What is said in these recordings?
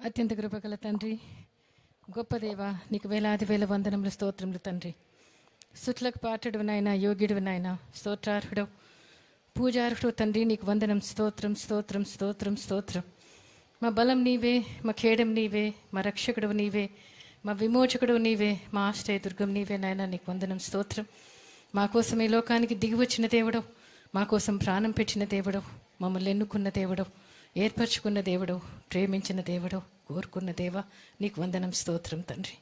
అత్యంత కృపగల తండ్రి, గొప్ప దేవ, నీకు వేలాది వేల వందనములు స్తోత్రములు తండ్రి. సుట్లకు పాటడు నాయన, యోగ్యుడు నాయన, స్తోత్రార్హుడు, పూజార్హుడు తండ్రి, నీకు వందనం. స్తోత్రం స్తోత్రం స్తోత్రం స్తోత్రం. మా బలం నీవే, మా ఖేడం నీవే, మా రక్షకుడు నీవే, మా విమోచకుడు నీవే, మా ఆశ్రయ దుర్గం నీవే నాయన, నీకు వందనం. స్తోత్రం. మా కోసం ఈ లోకానికి దిగి వచ్చిన దేవుడు, మా కోసం ప్రాణం పెట్టిన దేవుడు, మమ్మల్ని ఎన్నుకున్న దేవుడు, ఏర్పరచుకున్న దేవుడు, ప్రేమించిన దేవుడు, కోరుకున్న దేవ, నీకు వందనం. స్తోత్రం తండ్రి.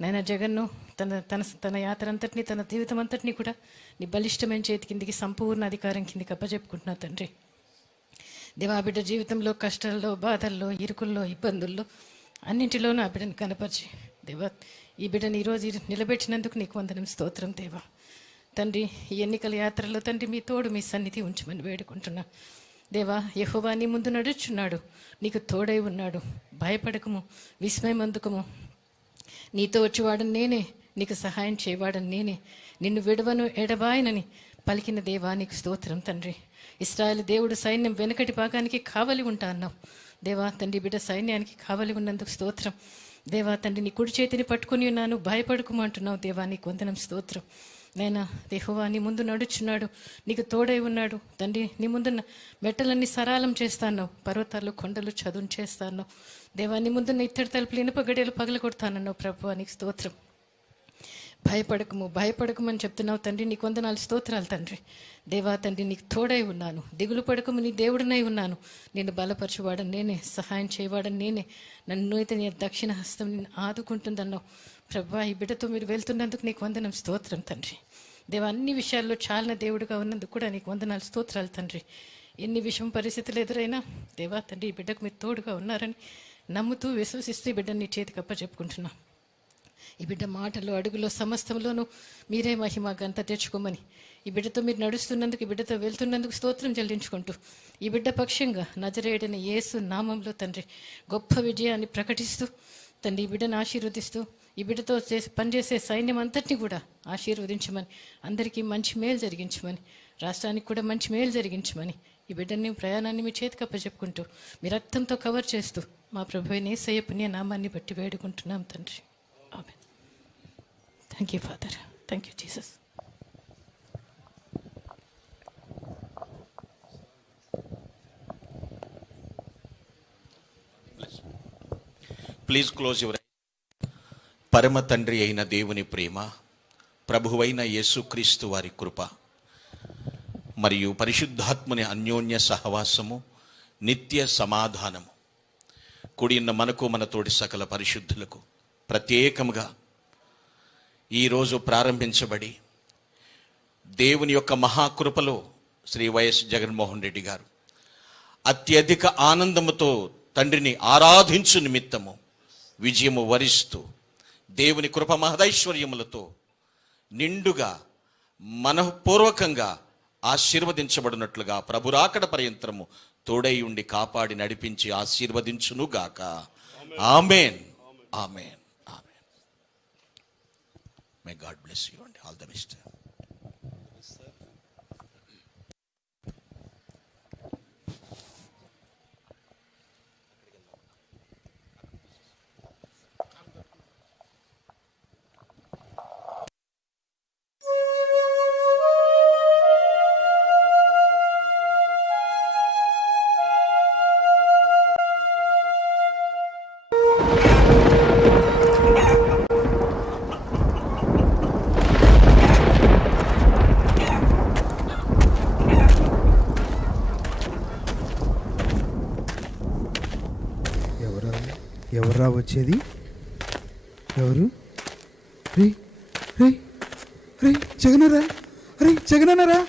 నాయన జగన్ను తన తన తన యాత్ర అంతటినీ, తన జీవితం అంతటినీ కూడా నీ బలిష్టమైన చేతి కిందికి, సంపూర్ణ అధికారం కిందికి అప్పచెప్పుకుంటున్నా తండ్రి. దేవా, బిడ్డ జీవితంలో కష్టాల్లో, బాధల్లో, ఇరుకుల్లో, ఇబ్బందుల్లో అన్నింటిలోనూ ఆ బిడ్డను కనపరిచి దేవా, ఈ బిడ్డను ఈరోజు నిలబెట్టినందుకు నీకు వందనం. స్తోత్రం దేవా. తండ్రి, ఈ ఎన్నికల యాత్రలో తండ్రి మీ తోడు, మీ సన్నిధి ఉంచమని వేడుకుంటున్నా దేవా. యెహోవా నీ ముందు నడుచున్నాడు, నీకు తోడై ఉన్నాడు, భయపడకము, విస్మయం అందుకము. నీతో వచ్చేవాడని నేనే, నీకు సహాయం చేయవాడని నేనే, నిన్ను విడవను ఎడబాయనని పలికిన దేవా, నీకు స్తోత్రం తండ్రి. ఇశ్రాయేలు దేవుడు సైన్యం వెనుకటి భాగానికి కావలి ఉంటా అన్నావు దేవా. తండ్రి, బిడ్డ సైన్యానికి కావలి ఉన్నందుకు స్తోత్రం దేవా. తండ్రి, నీ కుడి చేతిని పట్టుకుని ఉన్నాను, భయపడకము అంటున్నావు దేవా, నీకు వందనం. స్తోత్రం నైనా. యెహోవా నీ ముందు నడుచున్నాడు, నీకు తోడై ఉన్నాడు తండ్రి. నీ ముందున్న మెట్టలన్నీ సరాలం చేస్తాను, పర్వతాలు కొండలు చదును చేస్తాను దేవా. నీ ముందున్న ఇత్తడి తలుపులు, ఇనుప గడియలు పగల కొడతానన్నావు ప్రభువా, నీకు స్తోత్రం. భయపడకము, భయపడకము అని చెప్తున్నావు తండ్రి, నీకు వందనాలు. స్తోత్రాలు తండ్రి. దేవా తండ్రి, నీకు తోడై ఉన్నాను, దిగులు పడకము, నీ దేవుడినై ఉన్నాను, నిన్ను బలపరచువాడని నేనే, సహాయం చేయవాడని నేనే, నన్ను అయితే నీ దక్షిణ హస్తం నిన్ను ఆదుకుంటుందన్నావు ప్రభువా. ఈ బిడ్డతో మీరు వెళ్తున్నందుకు నీకు వందనం. స్తోత్రం తండ్రి. దేవా, అన్ని విషయాల్లో చాలిన దేవుడుగా ఉన్నందుకు కూడా నీకు వందనాలు. స్తోత్రాలు తండ్రి. ఎన్ని విషయం పరిస్థితులు ఎదురైనా దేవా తండ్రి, ఈ బిడ్డకు మీరు తోడుగా ఉన్నారని నమ్ముతూ విశ్వసిస్తూ ఈ బిడ్డని నీ చేతికి అప్పచెప్పుకుంటున్నా. ఈ బిడ్డ మాటలు, అడుగులో, సమస్తంలోనూ మీరే మహిమ ఘనత తెచ్చుకోమని, ఈ బిడ్డతో మీరు నడుస్తున్నందుకు, ఈ బిడ్డతో వెళ్తున్నందుకు స్తోత్రం చెల్లించుకుంటూ, ఈ బిడ్డ పక్షంగా నజరేయుడైన యేసు నామంలో తండ్రి గొప్ప విజయాన్ని ప్రకటిస్తూ తండ్రి, ఈ బిడ్డను ఆశీర్వదిస్తూ, ఈ బిడ్డతో పనిచేసే సైన్యం అంతటినీ కూడా ఆశీర్వదించమని, అందరికీ మంచి మేలు జరిగించమని, రాష్ట్రానికి కూడా మంచి మేలు జరిగించమని, ఈ బిడ్డని ప్రయాణాన్ని మీ చేతికి అప్పచెప్పుకుంటూ, మీ రక్తంతో కవర్ చేస్తూ, మా ప్రభువైన యేసయ్య పుణ్య నామాన్ని బట్టి వేడుకుంటున్నాం తండ్రి. Amen. Thank you father. Thank you Jesus. Please close your. పరమ తండ్రి అయిన దేవుని ప్రేమ, ప్రభువైన యేసుక్రీస్తు వారి కృప మరియు పరిశుద్ధాత్మని అన్యోన్య సహవాసము, నిత్య సమాధానము కూడిన మనకు, మన తోటి సకల పరిశుద్ధులకు ప్రత్యేకముగా ఈరోజు ప్రారంభించబడి దేవుని యొక్క మహాకృపలో శ్రీ వైఎస్ జగన్మోహన్ రెడ్డి గారు అత్యధిక ఆనందముతో తండ్రిని ఆరాధించు నిమిత్తము విజయము వరిస్తూ, దేవుని కృప మహదైశ్వర్యములతో నిండుగా మనఃపూర్వకంగా ఆశీర్వదించబడినట్లుగా ప్రభురాకడ పర్యంతరము తోడై ఉండి కాపాడి నడిపించి ఆశీర్వదించునుగాక. Amen, amen, amen. May God bless you and all the best. ఎవర్రా వచ్చేది? ఎవరు? రే రే రే జగనరా, రే జగనరా,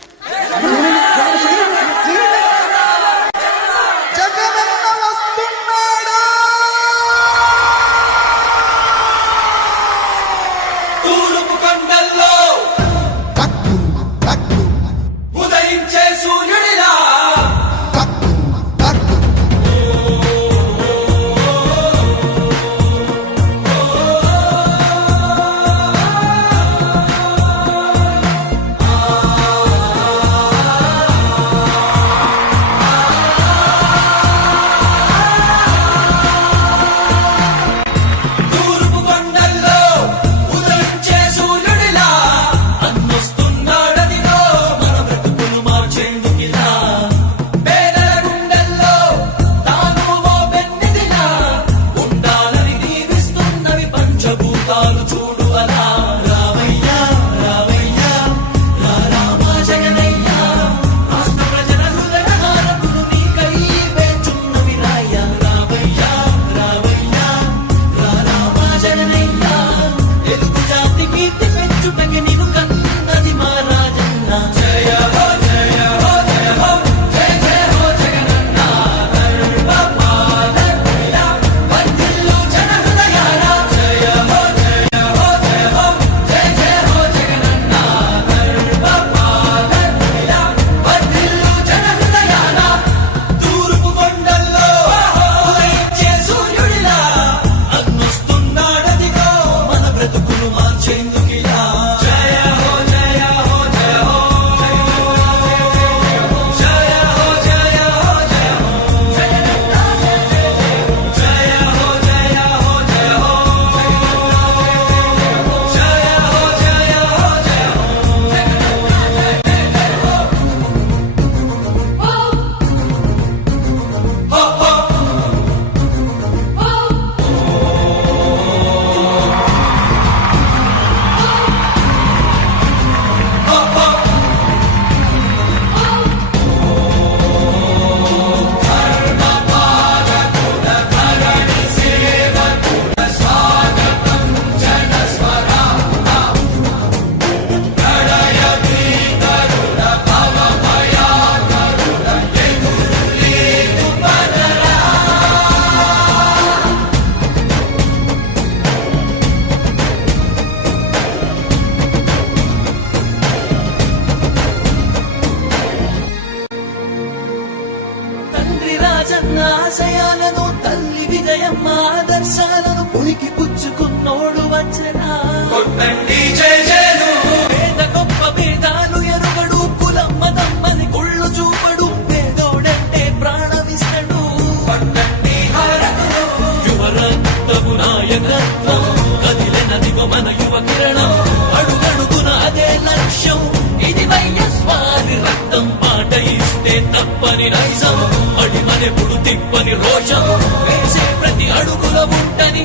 ఆశయాలను తల్లి విజయమ్మ ఆదర్శాలను పుణికి పుచ్చుకున్నోడు వచ్చనా కొట్టండి జయ జయలు పేద గొప్ప భేదాలు ఎరుగడు కులం మతం అని కుళ్ళు చూపడు పేదోడంటే ప్రాణమిస్తడు కొట్టండి హారతులు యువరక్తము నాయకత్వం కదిలినదిగో మన యువ కిరణం అడుగడుగున అదే లక్ష్యం ఇది వైఎస్వారి రక్తం పాట ఇస్తే తప్పని నైజం అడిమనెప్పుడు తిప్పని రోషం వేసే ప్రతి అడుగుల ఉంటని